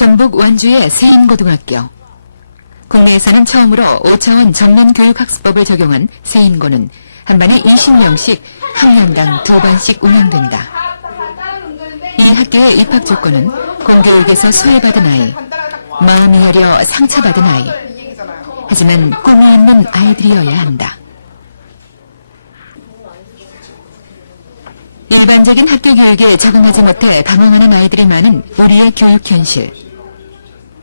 전북 원주의 세인고등학교. 국내에서는 처음으로 5차원 전문교육학습법을 적용한 세인고는 한 반에 20명씩 한 년당 2반씩 운영된다. 이 학교의 입학 조건은 공교육에서 소외받은 아이, 마음이 여려 상처받은 아이, 하지만 꿈이 있는 아이들이어야 한다. 일반적인 학교 교육에 적응하지 못해 방황하는 아이들이 많은 우리의 교육 현실.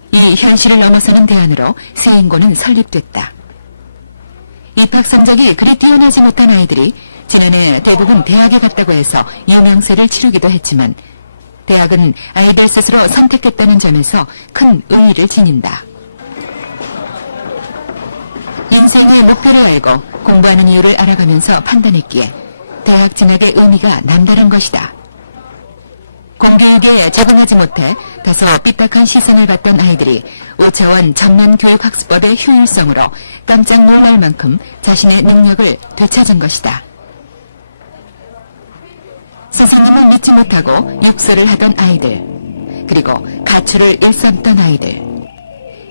이 현실을 넘어서는 대안으로 세인고는 설립됐다. 입학 성적이 그리 뛰어나지 못한 아이들이 지난해 대부분 대학에 갔다고 해서 영양세를 치르기도 했지만 대학은 아이들 스스로 선택했다는 점에서 큰 의의를 지닌다. 인생의 목표를 알고 공부하는 이유를 알아가면서 판단했기에 대학 진학의 의미가 남다른 것이다. 공교육에 적응하지 못해 다소 삐딱한 시선을 받던 아이들이 5차원 전문교육학습법의 효율성으로 깜짝 놀랄 만큼 자신의 능력을 되찾은 것이다. 스승님을 믿지 못하고 욕설을 하던 아이들, 그리고 가출을 일삼던 아이들.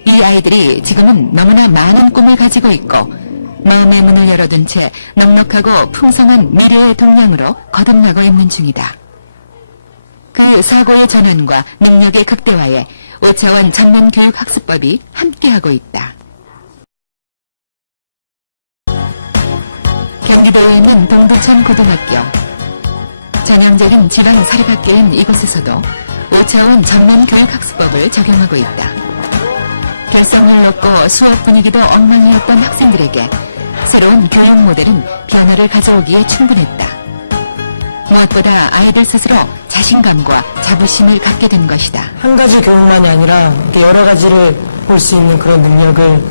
이 아이들이 지금은 너무나 많은 꿈을 가지고 있고 마음의 문을 열어둔 채 넉넉하고 풍성한 미래의 동향으로 거듭나고 있는 중이다. 그 사고의 전환과 능력의 극대화에 5차원 전문교육학습법이 함께하고 있다. 경기도에 있는 동두천 고등학교. 전형적인 지방 사립학교인 이곳에서도 5차원 전문교육학습법을 적용하고 있다. 결석률 높고 수업 분위기도 엉망이었던 학생들에게 새로운 교육 모델은 변화를 가져오기에 충분했다. 무엇보다 아이들 스스로 자신감과 자부심을 갖게 된 것이다. 한 가지 교육만이 아니라 여러 가지를 볼 수 있는 그런 능력을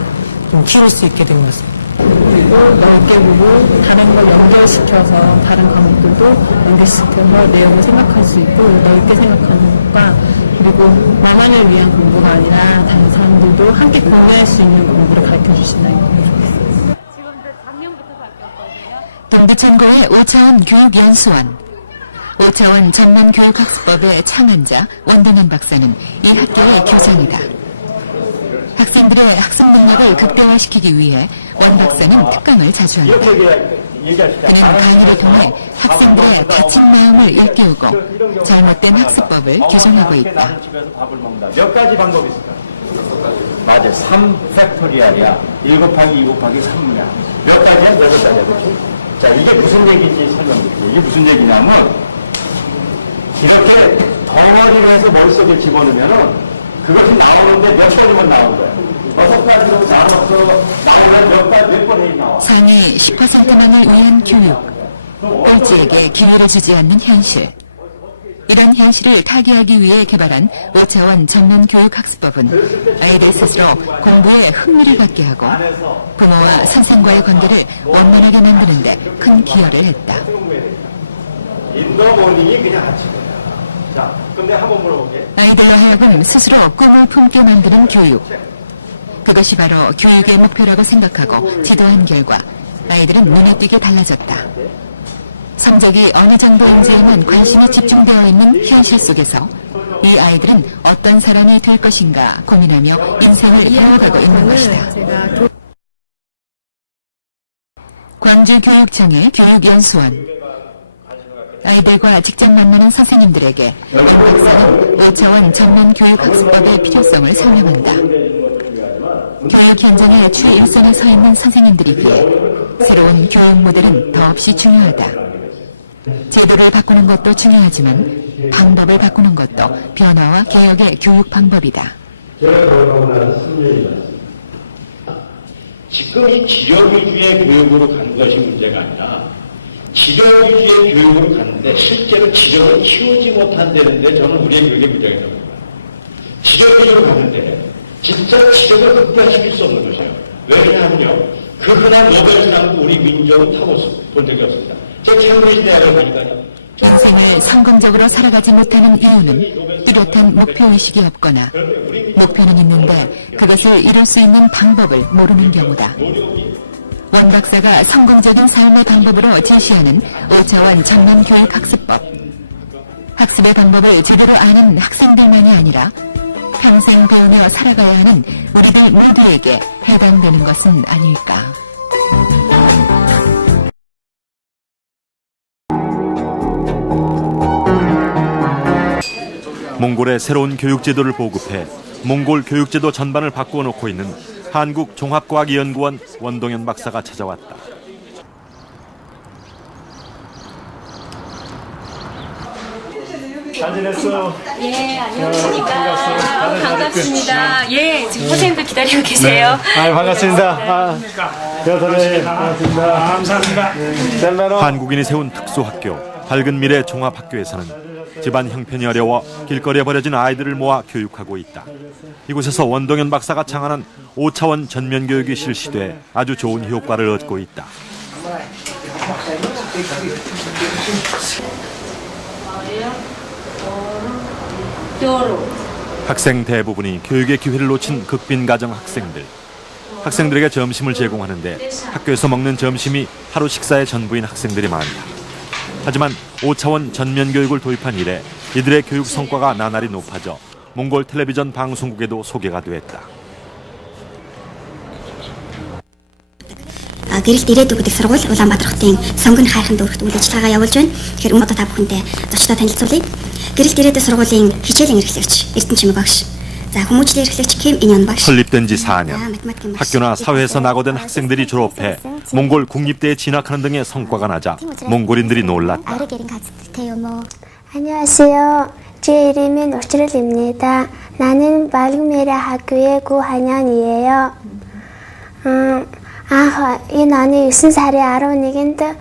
좀 키울 수 있게 된 것 같습니다. 그리고 넓게 보고 다른 걸 연결시켜서 다른 과목들도 연결시켜서 내용을 생각할 수 있고 넓게 생각하는 것과 그리고 나만을 위한 공부가 아니라 다른 사람들도 함께 공부할 수 있는 공부를 가르쳐 주신다는 겁니다. 동두천고의 5차원 교육연수원. 5차원 전문교육학습법의 창안자 원동현 박사는 이 학교의 교장이다. 학생들의 학습 능력을 극대화시키기 위해 원 박사는 특강을 자주 한다. 그는 강의를 통해 학생들의 다친 마음을 일깨우고 잘못된 학습법을 교정하고 있다. 몇 가지 방법이 있을까? 맞아, 3팩토리얼이야. 1 곱하기 2 곱하기 3이야. 몇 가지야? 8가지야. 그렇지? 자, 이게 무슨 얘기인지 설명드릴게요. 이게 무슨 얘기냐면 이렇게 덩어리를 해서 머릿속에 집어넣으면은 그것이 나오는데 몇 가지만 나온 거야. 6가지로 나눠서 나오면 몇 번에 나와. 상위 10%만을 위한 교육. 꼴찌에게 기회를 주지 않는 현실. 이런 현실을 타개하기 위해 개발한 5차원 전문교육학습법은 아이들 스스로 공부에 흥미를 갖게 하고 부모와 선생과의 관계를 원만하게 만드는 데 큰 기여를 했다. 인더모닝이 그냥 아침이야. 자, 그럼 내가 한번 물어볼게. 아이들로 하여금 스스로 꿈을 품게 만드는 교육. 그것이 바로 교육의 목표라고 생각하고 지도한 결과 아이들은 눈에 띄게 달라졌다. 성적이 어느 정도인지에만 관심이 집중되어 있는 현실 속에서 이 아이들은 어떤 사람이 될 것인가 고민하며 인생을 배워가고 있는 것이다. 광주교육청의 교육연수원. 아이들과 직접 만나는 선생님들에게 원 박사는 5차원 전문교육학습법의 필요성을 설명한다. 교육 현장에 최일선에 서 있는 선생님들이기에 새로운 교육 모델은 더없이 중요하다. 제도를 바꾸는 것도 중요하지만 방법을 바꾸는 것도 변화와 개혁의 교육 방법이다. 제가 졸업하고 나서 3년이 지났습니다. 지금 이 지적 위주의 교육으로 간 것이 문제가 아니라 지적 위주의 교육으로 갔는데 실제로 지적을 키우지 못한다는데 저는 우리의 교육에 문제가 있다고 봅니다. 지적 위주로 갔는데 진짜 지적을 극대화시킬 수 없는 것이에요. 왜냐하면요. 그 흔한 노벨상도 우리 민족은 타본 적이 없습니다. 제 창조의 대학을 가니까요. 인생을 성공적으로 살아가지 못하는 이유는 뚜렷한 목표의식이 없거나 목표는 있는데 그것을 이룰 수 있는 방법을 모르는 경우다. 원 박사가 성공적인 삶의 방법으로 제시하는 5차원 전문교육학습법. 학습의 방법을 제대로 아는 학생들만이 아니라 평생 배우며 살아가야 하는 우리들 모두에게 해당되는 것은 아닐까. 몽골의 새로운 교육제도를 보급해 몽골 교육제도 전반을 바꾸어 놓고 있는 한국종합과학연구원 원동현 박사가 찾아왔다. 잘 지냈어? 예, 안녕하십니까. 반갑습니다. 예, 지금 선생님들 기다리고 계세요. 반갑습니다. 여선생님, 반갑습니다. 감사합니다. 한국인이 세운 특수학교 밝은 미래 종합학교에서는 집안 형편이 어려워 길거리에 버려진 아이들을 모아 교육하고 있다. 이곳에서 원동현 박사가 창안한 5차원 전면 교육이 실시돼 아주 좋은 효과를 얻고 있다. 학생 대부분이 교육의 기회를 놓친 극빈 가정 학생들. 학생들에게 점심을 제공하는데 학교에서 먹는 점심이 하루 식사의 전부인 학생들이 많다. 하지만 5차원 전면 교육을 도입한 이래 이들의 교육 성과가 나날이 높아져 몽골 텔레비전 방송국에도 소개가 됐다. Гэрэлт ирээдүг гэдэг сургууль Улаанбаатар хотын сонгон хайрхан дүүрэгт үйл ажиллагаа явуулж байна. Тэгэхээр өнөөдөр та бүхэндээ зочдоо танилцуулъя. Гэрэлт ирээдүг сургуулийн хичээлийн эрхлэгч Эрдэнэ Чимэг багш. За хүмүүжлийн эрхлэгч Ким Инён багш. 설립된 지 4년. 학교나 사회에서 낙오된 학생들이 졸업해 몽골 국립대에 진학하는 등의 성과가 나자 몽골인들이 놀랐다. 안녕하세요. 제 이름은 오츠를입니다. 나는 발그미래 학교의 9학년이에요. 이 나는 9살에 11인데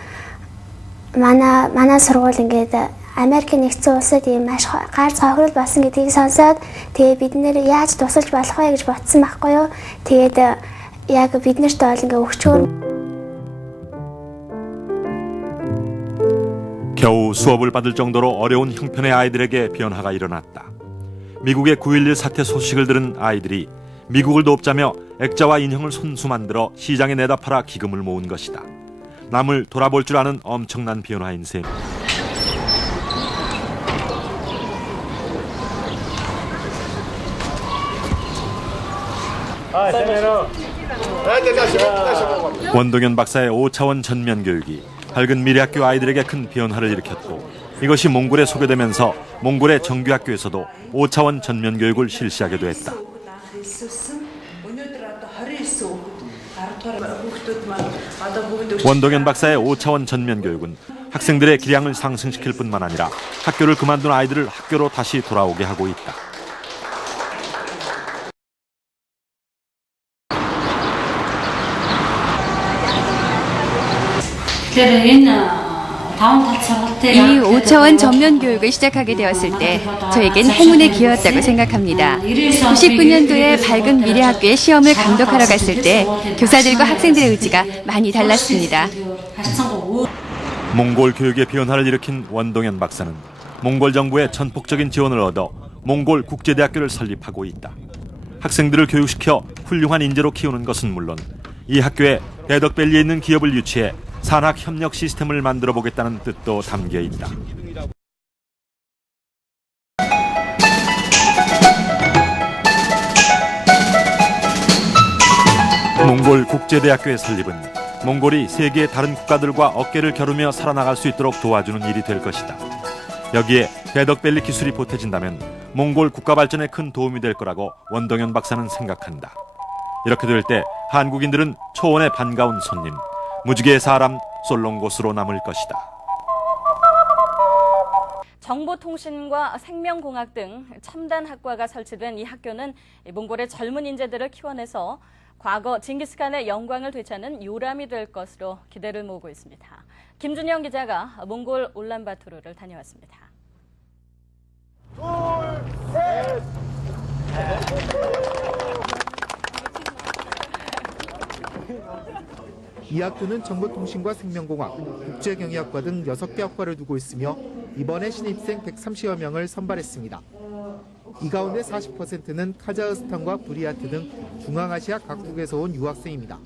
манай сургууль ингээд Америк нэгдсэн улсад ийм маш гар цохрол болсон гэдгийг сонсоод тэгээ бид нэр яаж тусалж болох вэ гэж бодсон байхгүй юу. Тэгээд яг бид нарт бол ингээ өгчөөр 겨우 수업을 받을 정도로 어려운 형편의 아이들에게 변화가 일어났다. 미국의 9.11 사태 소식을 들은 아이들이 미국을 돕자며 액자와 인형을 손수 만들어 시장에 내다 팔아 기금을 모은 것이다. 남을 돌아볼 줄 아는 엄청난 변화인 셈. 원동현 박사의 5차원 전면 교육이 밝은 미래학교 아이들에게 큰 변화를 일으켰고 이것이 몽골에 소개되면서 몽골의 정규학교에서도 5차원 전면 교육을 실시하게 됐다. 원동현 박사의 5차원 전면 교육은 학생들의 기량을 상승시킬 뿐만 아니라 학교를 그만둔 아이들을 학교로 다시 돌아오게 하고 있다. 이 5차원 전면 교육을 시작하게 되었을 때 저에겐 행운의 기회였다고 생각합니다. 99년도에 밝은 미래학교의 시험을 감독하러 갔을 때 교사들과 학생들의 의지가 많이 달랐습니다. 몽골 교육의 변화를 일으킨 원동현 박사는 몽골 정부의 전폭적인 지원을 얻어 몽골 국제대학교를 설립하고 있다. 학생들을 교육시켜 훌륭한 인재로 키우는 것은 물론 이 학교에 대덕밸리에 있는 기업을 유치해 산학 협력 시스템을 만들어 보겠다는 뜻도 담겨 있다. 몽골 국제대학교의 설립은 몽골이 세계의 다른 국가들과 어깨를 겨루며 살아나갈 수 있도록 도와주는 일이 될 것이다. 여기에 대덕밸리 기술이 보태진다면 몽골 국가 발전에 큰 도움이 될 거라고 원동현 박사는 생각한다. 이렇게 될 때 한국인들은 초원의 반가운 손님, 무지개의 사람 솔롱곳으로 남을 것이다. 정보통신과 생명공학 등 첨단 학과가 설치된 이 학교는 몽골의 젊은 인재들을 키워내서 과거 징기스칸의 영광을 되찾는 요람이 될 것으로 기대를 모으고 있습니다. 김준영 기자가 몽골 울란바토르를 다녀왔습니다. 이 학교는 정보통신과 생명공학, 국제경제학과 등 6개 학과를 두고 있으며 이번에 신입생 130여 명을 선발했습니다. 이 가운데 40%는 카자흐스탄과 부리아트 등 중앙아시아 각국에서 온 유학생입니다.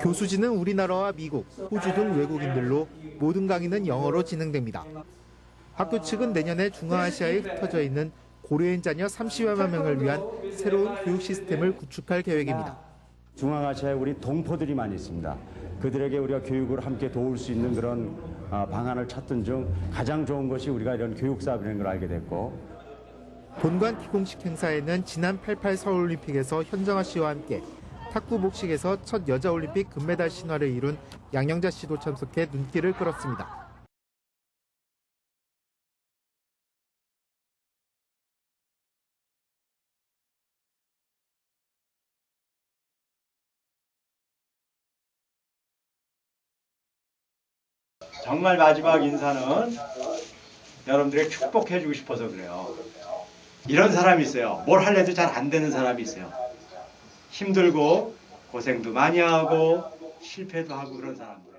교수진은 우리나라와 미국, 호주 등 외국인들로 모든 강의는 영어로 진행됩니다. 학교 측은 내년에 중앙아시아에 흩어져 있는 고려인 자녀 30여만 명을 위한 새로운 교육 시스템을 구축할 계획입니다. 중앙아시아에 우리 동포들이 많이 있습니다. 그들에게 우리가 교육을 함께 도울 수 있는 그런 방안을 찾던 중 가장 좋은 것이 우리가 이런 교육사업이라는 걸 알게 됐고, 본관 기공식 행사에는 지난 88 서울올림픽에서 현정아 씨와 함께 탁구 복식에서 첫 여자올림픽 금메달 신화를 이룬 양영자 씨도 참석해 눈길을 끌었습니다. 정말 마지막 인사는 여러분들에게 축복해주고 싶어서 그래요. 이런 사람이 있어요. 뭘 할래도 잘 안 되는 사람이 있어요. 힘들고 고생도 많이 하고 실패도 하고 그런 사람들이에요.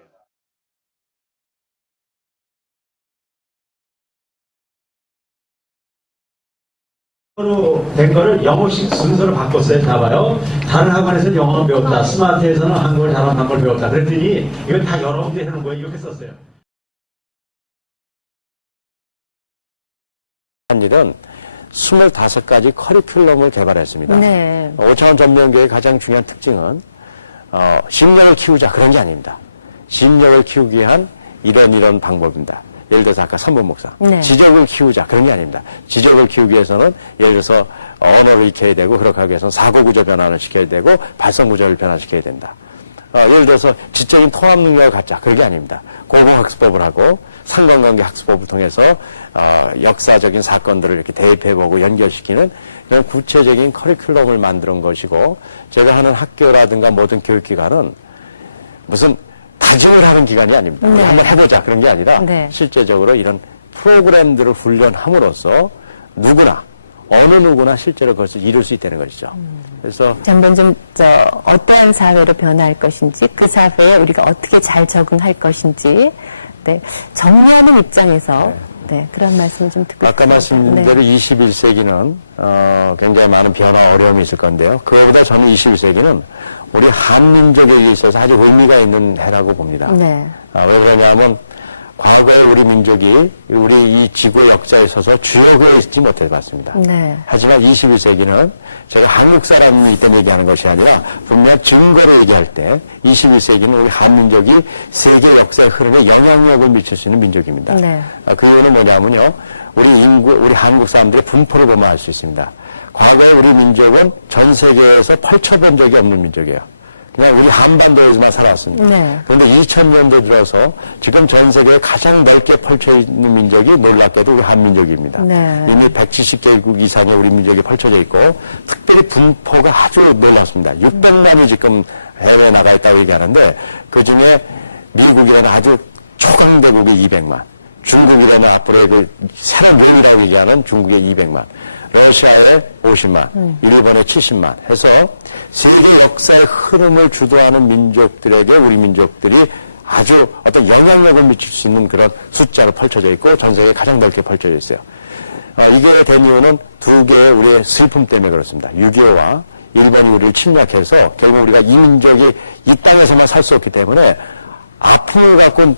영어로 된 거를 영어식 순서로 바꿨어요. 봐봐요. 다른 학원에서는 영어를 배웠다. 스마트에서는 한국을 잘하는 한국을 배웠다. 그랬더니 이건 다 여러분들이 하는 거예요. 이렇게 썼어요. 한 일은 25가지 커리큘럼을 개발했습니다. 네. 5차원 전면교의 가장 중요한 특징은 심령을 키우자 그런 게 아닙니다. 심령을 키우기 위한 이런 방법입니다. 예를 들어서 아까 선본 목사. 네. 지적을 키우자 그런 게 아닙니다. 지적을 키우기 위해서는 예를 들어서 언어를 익혀야 되고 그렇게 하기 위해서는 사고구조 변화를 시켜야 되고 발성구조를 변화시켜야 된다. 예를 들어서 지적인 통합 능력을 갖자 그런 게 아닙니다. 고고학습법을 하고 상관관계 학습법을 통해서 역사적인 사건들을 이렇게 대입해보고 연결시키는 이런 구체적인 커리큘럼을 만드는 것이고, 제가 하는 학교라든가 모든 교육기관은 무슨 다짐을 하는 기관이 아닙니다. 네. 한번 해보자 그런 게 아니라 네. 실제적으로 이런 프로그램들을 훈련함으로써 어느 누구나 실제로 그것을 이룰 수 있다는 것이죠. 그래서 점점 좀 어떠한 사회로 변화할 것인지, 그 사회에 우리가 어떻게 잘 적응할 것인지, 네, 정리하는 입장에서 네, 그런 말씀을 좀 듣고 아까 말씀드린 대로 21세기는 굉장히 많은 변화 어려움이 있을 건데요. 그거보다 저는 21세기는 우리 한민족에게 있어서 아주 의미가 있는 해라고 봅니다. 네. 왜 그러냐면 과거에 우리 민족이 우리 이 지구 역사에 있어서 주역을 잊지 못해봤습니다. 네. 하지만 21세기는 제가 한국 사람이기 때문에 얘기하는 것이 아니라 분명 증거를 얘기할 때 21세기는 우리 한민족이 세계 역사의 흐름에 영향력을 미칠 수 있는 민족입니다. 네. 그 이유는 뭐냐면요. 우리 한국 사람들의 분포를 보면 알 수 있습니다. 과거에 우리 민족은 전 세계에서 펼쳐본 적이 없는 민족이에요. 그냥 우리 한반도에서만 살았습니다. 네. 그런데 2000년대 들어서 지금 전 세계에 가장 넓게 펼쳐 있는 민족이 놀랍게도 우리 한민족입니다. 네. 이미 170개국 이상의 우리 민족이 펼쳐져 있고, 특별히 분포가 아주 놀랍습니다. 600만이 지금 해외에 나가 있다고 얘기하는데, 그 중에 미국이라는 아주 초강대국이 200만, 중국이라는 앞으로 그 새로운 명이라고 얘기하는 중국의 200만, 러시아에 50만, 일본에 70만 해서 세계 역사의 흐름을 주도하는 민족들에게 우리 민족들이 아주 어떤 영향력을 미칠 수 있는 그런 숫자로 펼쳐져 있고 전 세계에 가장 넓게 펼쳐져 있어요. 이게 된 이유는 두 개의 우리의 슬픔 때문에 그렇습니다. 6.25와 일본이 우리를 침략해서 결국 우리가 이 민족이 이 땅에서만 살 수 없기 때문에 아픔을 갖고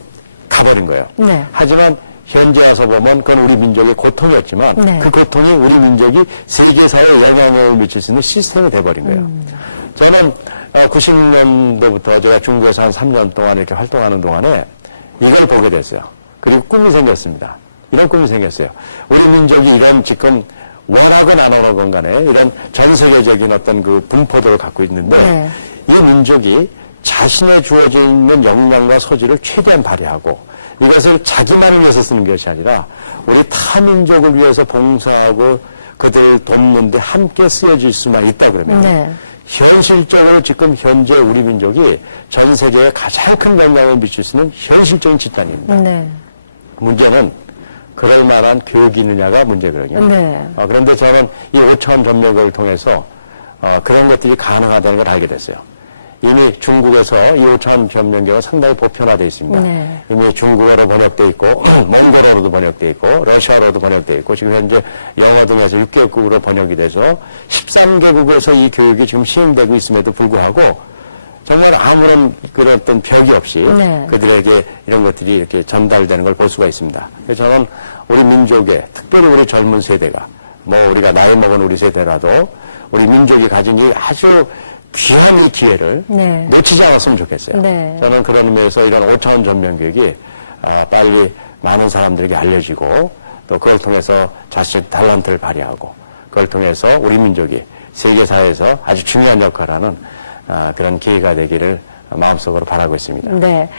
가버린 거예요. 네. 하지만 현재 와서 보면 그건 우리 민족의 고통이었지만 네. 그 고통이 우리 민족이 세계사회에 영향을 미칠 수 있는 시스템이 돼버린 거예요. 저는 90년도부터 제가 중국에서 한 3년 동안 이렇게 활동하는 동안에 이걸 보게 됐어요. 그리고 꿈이 생겼습니다. 이런 꿈이 생겼어요. 우리 민족이 이런 지금 원하건 안 원하건 간에 이런 전 세계적인 어떤 그 분포도를 갖고 있는데 네. 이 민족이 자신의 주어져 있는 역량과 소질을 최대한 발휘하고 이것을 자기만을 위해서 쓰는 것이 아니라 우리 타민족을 위해서 봉사하고 그들을 돕는 데 함께 쓰여질 수만 있다 그러면 네. 현실적으로 지금 현재 우리 민족이 전 세계에 가장 큰 영향을 미칠 수 있는 현실적인 집단입니다. 네. 문제는 그럴 만한 교육이 있느냐가 문제거든요. 네. 그런데 저는 이 5차원 전략을 통해서 그런 것들이 가능하다는 걸 알게 됐어요. 이미 중국에서 이 5차원 전면교가 상당히 보편화되어 있습니다. 네. 이미 중국어로 번역되어 있고 몽골어로도 번역되어 있고 러시아어로도 번역되어 있고 지금 현재 영어 등에서 6개국으로 번역이 돼서 13개국에서 이 교육이 지금 시행되고 있음에도 불구하고 정말 아무런 그런 어떤 벽이 없이 네. 그들에게 이런 것들이 이렇게 전달되는 걸 볼 수가 있습니다. 그래서 저는 우리 민족의 특별히 우리 젊은 세대가 뭐 우리가 나이 먹은 우리 세대라도 우리 민족이 가진 이 아주 귀한 이 기회를 네. 놓치지 않았으면 좋겠어요. 네. 저는 그런 의미에서 이런 5차원 전면 교육이 빨리 많은 사람들에게 알려지고 또 그걸 통해서 자신의 탤런트를 발휘하고 그걸 통해서 우리 민족이 세계사회에서 아주 중요한 역할을 하는 그런 기회가 되기를 마음속으로 바라고 있습니다. 네.